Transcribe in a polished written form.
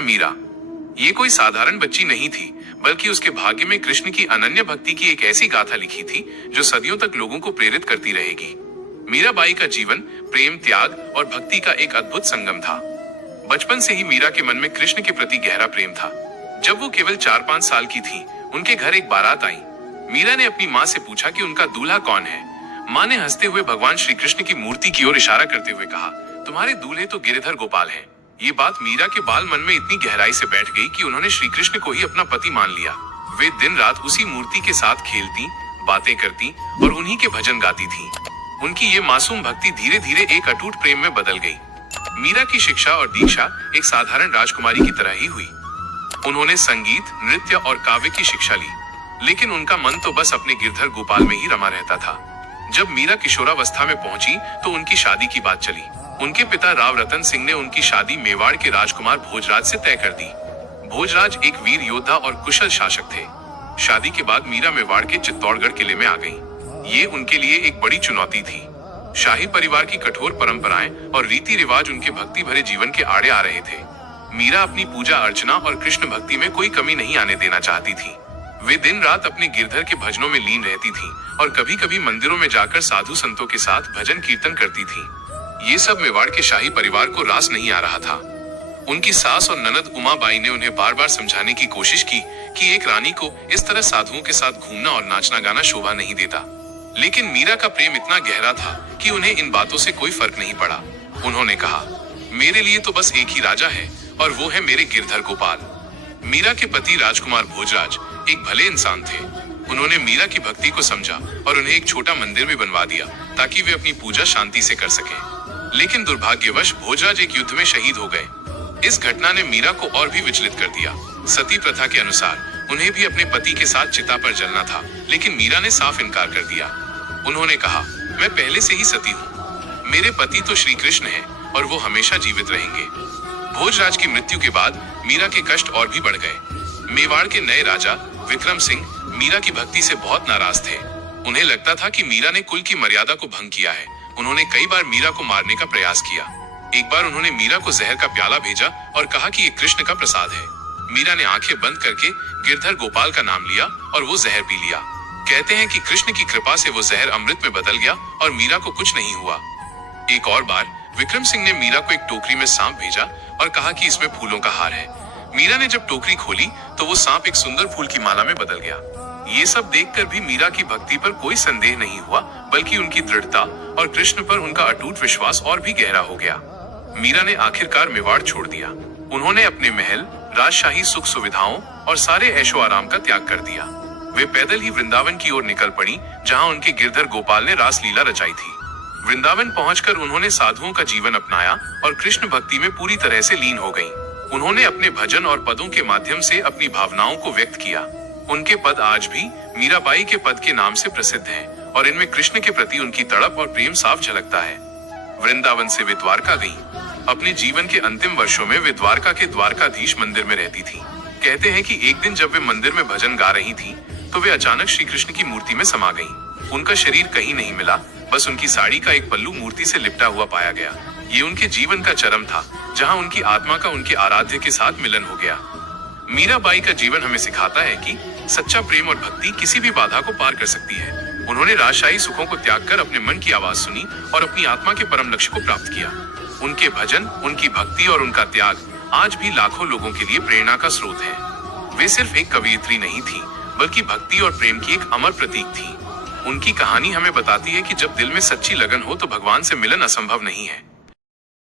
मीरा ये कोई साधारण बच्ची नहीं थी, बल्कि उसके भाग्य में कृष्ण की अनन्य भक्ति की एक ऐसी गाथा लिखी थी जो सदियों तक लोगों को प्रेरित करती रहेगी। मीराबाई का जीवन प्रेम, त्याग और भक्ति का एक अद्भुत संगम था। बचपन से ही मीरा के मन में कृष्ण के प्रति गहरा प्रेम था। जब वो केवल 4-5 साल की थी, उनके घर एक बारात आई। मीरा ने अपनी माँ से पूछा कि उनका दूल्हा कौन है। माँ ने हंसते हुए भगवान श्री कृष्ण की मूर्ति की ओर इशारा करते हुए कहा, तुम्हारे दूल्हे तो गिरिधर गोपाल हैं। ये बात मीरा के बाल मन में इतनी गहराई से बैठ गई कि उन्होंने श्री कृष्ण को ही अपना पति मान लिया। वे दिन रात उसी मूर्ति के साथ खेलती, बातें करती और उन्हीं के भजन गाती थीं। उनकी ये मासूम भक्ति धीरे धीरे एक अटूट प्रेम में बदल गई। मीरा की शिक्षा और दीक्षा एक साधारण राजकुमारी की तरह ही हुई। उन्होंने संगीत, नृत्य और काव्य की शिक्षा ली, लेकिन उनका मन तो बस अपने गिरधर गोपाल में ही रमा रहता था। जब मीरा किशोरावस्था में पहुंची तो उनकी शादी की बात चली। उनके पिता राव रतन सिंह ने उनकी शादी मेवाड़ के राजकुमार भोजराज से तय कर दी। भोजराज एक वीर योद्धा और कुशल शासक थे। शादी के बाद मीरा मेवाड़ के चित्तौड़गढ़ किले में आ गईं। ये उनके लिए एक बड़ी चुनौती थी। शाही परिवार की कठोर परंपराएं और रीति रिवाज उनके भक्ति भरे जीवन के आड़े आ रहे थे। मीरा अपनी पूजा अर्चना और कृष्ण भक्ति में कोई कमी नहीं आने देना चाहती थी। वे दिन रात अपने गिरधर के भजनों में लीन रहती थीं और कभी कभी मंदिरों में जाकर साधु संतों के साथ भजन कीर्तन करती थीं। ये सब मेवाड़ के शाही परिवार को रास नहीं आ रहा था। उनकी सास और ननद उमाबाई ने उन्हें बार बार समझाने की कोशिश की कि एक रानी को इस तरह साधुओं के साथ घूमना और नाचना गाना शोभा नहीं देता। लेकिन मीरा का प्रेम इतना गहरा था कि उन्हें इन बातों से कोई फर्क नहीं पड़ा। उन्होंने कहा, मेरे लिए तो बस एक ही राजा है और वो है मेरे गिरधर गोपाल। मीरा के पति राजकुमार भोजराज एक भले इंसान थे। उन्होंने मीरा की भक्ति को समझा और उन्हें एक छोटा मंदिर भी बनवा दिया ताकि वे अपनी पूजा शांति से कर सकें। लेकिन दुर्भाग्यवश भोजराज एक युद्ध में शहीद हो गए। इस घटना ने मीरा को और भी विचलित कर दिया। सती प्रथा के अनुसार उन्हें भी अपने पति के साथ चिता पर जलना था, लेकिन मीरा ने साफ इनकार कर दिया। उन्होंने कहा, मैं पहले से ही सती हूँ। मेरे पति तो श्री कृष्ण हैं और वो हमेशा जीवित रहेंगे। भोजराज की मृत्यु के बाद मीरा के कष्ट और भी बढ़ गए। मेवाड़ के नए राजा विक्रम सिंह मीरा की भक्ति से बहुत नाराज थे। उन्हें लगता था कि मीरा ने कुल की मर्यादा को भंग किया है। उन्होंने कई बार मीरा को मारने का प्रयास किया। एक बार उन्होंने मीरा को जहर का प्याला भेजा और कहा कि ये कृष्ण का प्रसाद है। मीरा ने आंखें बंद करके गिरधर गोपाल का नाम लिया और वो जहर पी लिया। कहते हैं कि कृष्ण की कृपा से वो जहर अमृत में बदल गया और मीरा को कुछ नहीं हुआ। एक और बार विक्रम सिंह ने मीरा को एक टोकरी में सांप भेजा और कहा कि इसमें फूलों का हार है। मीरा ने जब टोकरी खोली तो वो सांप एक सुंदर फूल की माला में बदल गया। ये सब देखकर भी मीरा की भक्ति पर कोई संदेह नहीं हुआ, बल्कि उनकी दृढ़ता और कृष्ण पर उनका अटूट विश्वास और भी गहरा हो गया। मीरा ने आखिरकार मेवाड़ छोड़ दिया। उन्होंने अपने महल, राजशाही सुख सुविधाओं और सारे ऐशो आराम का त्याग कर दिया। वे पैदल ही वृंदावन की ओर निकल पड़ी, जहां उनके गिरधर गोपाल ने रास लीला रचाई थी। वृंदावन पहुंचकर उन्होंने साधुओं का जीवन अपनाया और कृष्ण भक्ति में पूरी तरह से लीन हो गईं। उन्होंने अपने भजन और पदों के माध्यम से अपनी भावनाओं को व्यक्त किया। उनके पद आज भी मीराबाई के पद के नाम से प्रसिद्ध हैं और इनमें कृष्ण के प्रति उनकी तड़प और प्रेम साफ झलकता है। वृंदावन से वे द्वारका गईं। अपने जीवन के अंतिम वर्षों में वे द्वारका के द्वारकाधीश मंदिर में रहती थीं। कहते हैं कि एक दिन जब वे मंदिर में भजन गा रही थीं, तो वे अचानक श्री कृष्ण की मूर्ति में समा गईं। उनका शरीर कहीं नहीं मिला, बस उनकी साड़ी का एक पल्लू मूर्ति से लिपटा हुआ पाया गया। ये उनके जीवन का चरम था, जहां उनकी आत्मा का उनके आराध्य के साथ मिलन हो गया। मीराबाई का जीवन हमें सिखाता है कि सच्चा प्रेम और भक्ति किसी भी बाधा को पार कर सकती है। उन्होंने राजशाही सुखों को त्याग कर अपने मन की आवाज सुनी और अपनी आत्मा के परम लक्ष्य को प्राप्त किया। उनके भजन, उनकी भक्ति और उनका त्याग आज भी लाखों लोगों के लिए प्रेरणा का स्रोत है। वे सिर्फ एक कवयित्री नहीं थी, बल्कि भक्ति और प्रेम की एक अमर प्रतीक थी। उनकी कहानी हमें बताती है कि जब दिल में सच्ची लगन हो तो भगवान से मिलन असंभव नहीं है।